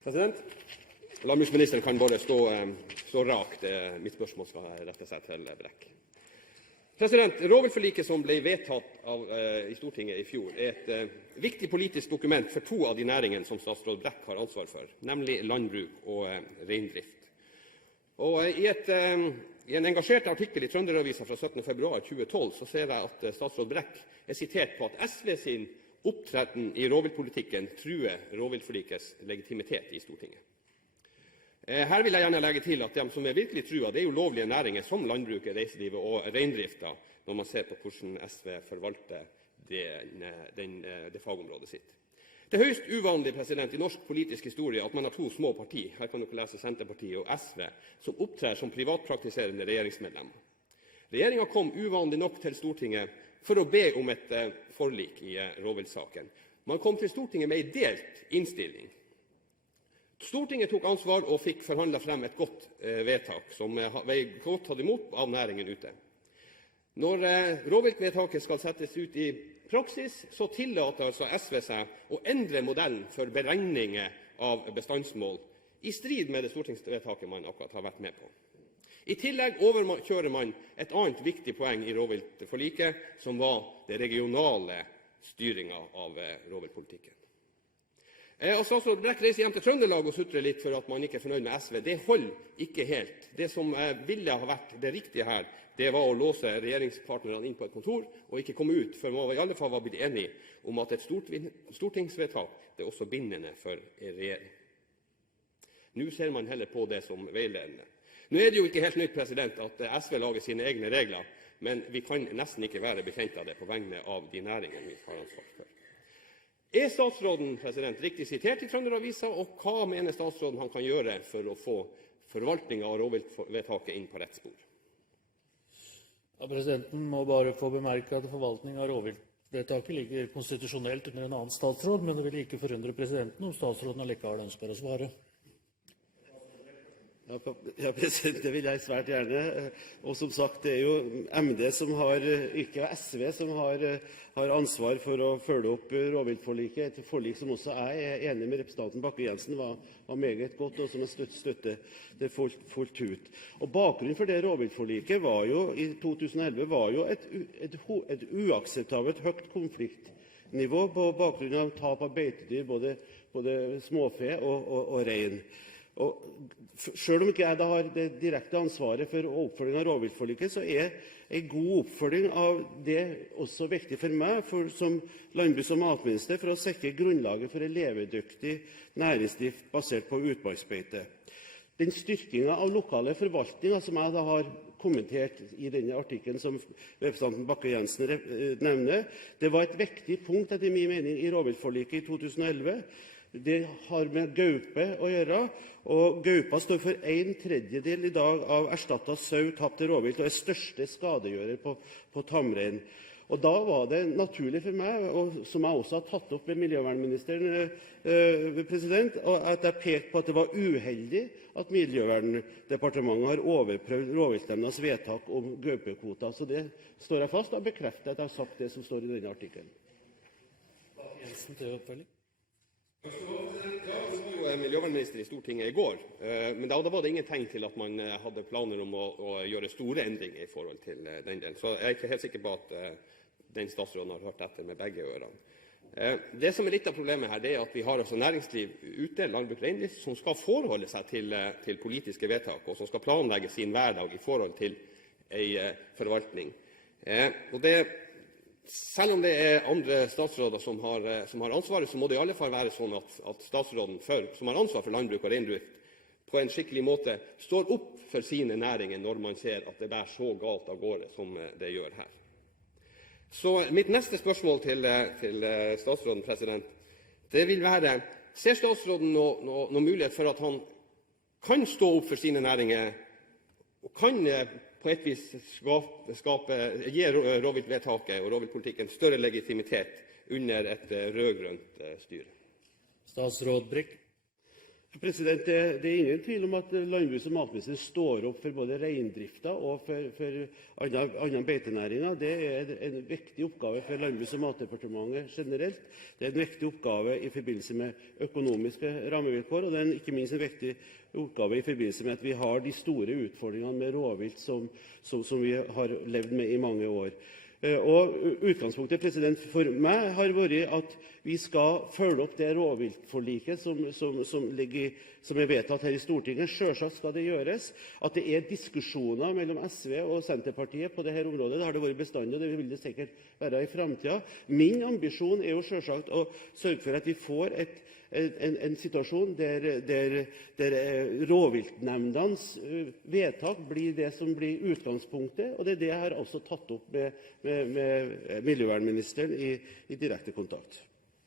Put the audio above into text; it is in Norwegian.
Landbruksministeren kan bare stå rakt. Mitt spørsmål skal rette seg til Brekk. Rovviltforliket som ble vedtatt i Stortinget i fjor, er et viktig politisk dokument for to av de næringene som statsråd Brekk har ansvar for, nemlig landbruk og reindrift. Og I en engasjert artikkel i Trønderavisa fra 17. februar 2012 så ser jeg at statsråd Brekk er sitert på at SV sin opptreden i rovviltpolitikken truer rovviltforlikets legitimitet i Stortinget. Her vil jeg gjerne legge til at de som er virkelig trua, det er jo lovlige næringer som landbruket, reiselivet og reindrifta, når man ser på hvordan SV forvalter det fagområdet sitt. Det er høyst uvanlig i norsk politisk historie at man har to små partier, her kan dere lese Senterpartiet og SV, som opptrer som privatpraktiserende regjeringsmedlemmer. Regjeringen kom uvanlig nok til Stortinget for å be om et forlik i rovviltsaken. Man kom til Stortinget med en delt innstilling. Stortinget tok ansvar og fikk forhandlet frem et godt vedtak, som ble godt tatt imot av næringen ute. Når rovviltvedtaket skal settes ut i praksis, så tillater altså SV seg å endre modellen for beregninger av bestandsmål, i strid med det stortingsvedtaket man akkurat har vært med på. I tillegg overkjører man et annet viktig poeng i rovviltforliket, som var det regionale styringen av rovviltpolitikken. Statsråd Brekk reiser hjem til Trøndelag og sutrer litt for at man ikke er fornøyd med SV. Det holder ikke helt. Det som ville ha vært det riktige her, det var å låse regjeringspartnerne inn på et kontor og ikke komme ut, før man i alle fall var blitt enige om at et stortingsvedtak det er også bindende for en regjering. Nå ser man heller på det som veiledende. Nå er det jo ikke helt nytt at SV lager sine egne regler, men vi kan nesten ikke være bekjent av det på vegne av de næringene vi har ansvar for. Er statsråden riktig sitert i Trønderavisa, og hva mener statsråden han kan gjøre for å få forvaltningen av rovviltvedtaket inn på rett spor? Ja, presidenten må bare få bemerke at forvaltningen av rovviltvedtaket ligger konstitusjonelt under en annen statsråd, men det vil ikke forundre presidenten om statsråden allikevel ønsker å svare. Ja, president, det vil jeg svært gjerne. Og som sagt, det er jo MD som har, ikke SV, som har ansvar for å følge opp rovviltforliket. Et forlik som også jeg er enig med representanten Bakke-Jensen var meget godt, og som jeg støtter det fullt ut. Og bakgrunnen for det rovviltforliket var jo, i 2011 var jo et uakseptabelt høyt konfliktnivå på bakgrunn av tap av beitedyr, både småfe og rein. Og selv om ikke jeg da har det direkte ansvaret for oppfølging av rovviltforliket, så er en god oppfølging av det også viktig for meg som landbruks- og matminister for å sikre grunnlaget for en levedyktig næringsdrift basert på utmarksbeite. Den styrkingen av lokale forvaltninger som jeg da har kommentert i denne artikkelen som representanten Bakke-Jensen nevner, det var et viktig punkt etter min mening i rovviltforliket i 2011. Det har med gaupe å gjøre, og gaupa står for 1/3 i dag av erstattet sau tapt til rovvilt og er største skadegjører på tamrein. Og da var det naturlig for meg, og som jeg også har tatt opp med miljøvernministeren, at jeg pekte på at det var uheldig at Miljøverndepartementet har overprøvd rovviltnemndas vedtak om gaupekvoter. Så det står jeg fast og bekrefter at jeg har sagt det som står i denne artikkelen. Jensen til oppfølging. Ja, så var jo miljøvernminister i Stortinget i går, men da var det ingen tegn til at man hadde planer om å gjøre store endringer i forhold til den delen. Så jeg er ikke helt sikker på at den statsråden har hørt etter med begge ørene. Det som er litt av problemet her, det er at vi har altså næringsliv ute, landbruk reindrift, som skal forholde seg til politiske vedtak, og som skal planlegge sin hverdag i forhold til en forvaltning. Og selv om det er andre statsråder som har ansvaret, så må det i alle fall være sånn at statsråden som har ansvar for landbruk og reindrift, på en skikkelig måte står opp for sine næringer når man ser at det bærer så galt av gårde som det gjør her. Så mitt neste spørsmål til statsråden, det vil være, ser statsråden noen mulighet for at han kan stå opp for sine næringer, og kan på et vis gi rovviltvedtaket og rovviltpolitikken større legitimitet under et rød-grønt styre? Statsråd Brekk. Det er ingen tvil om at landbruks- og matministeren står opp for både reindrifta og for andre beitenæringer. Det er en viktig oppgave for Landbruks- og matdepartementet generelt. Det er en viktig oppgave i forbindelse med økonomiske rammevilkår, og det er ikke minst en viktig oppgave i forbindelse med at vi har de store utfordringene med rovvilt som vi har levd med i mange år. Og utgangspunktet for meg har vært at vi skal følge opp det rovviltforliket som er vedtatt her i Stortinget. Selvsagt skal det gjøres. At det er diskusjoner mellom SV og Senterpartiet på dette området, det har det vært bestandig, og det vil det sikkert være i framtiden. Min ambisjon er jo selvsagt å sørge for at vi får en situasjon der rovviltnemndenes vedtak blir det som blir utgangspunktet, og det er det jeg har også tatt opp med miljøvernministeren i direkte kontakt.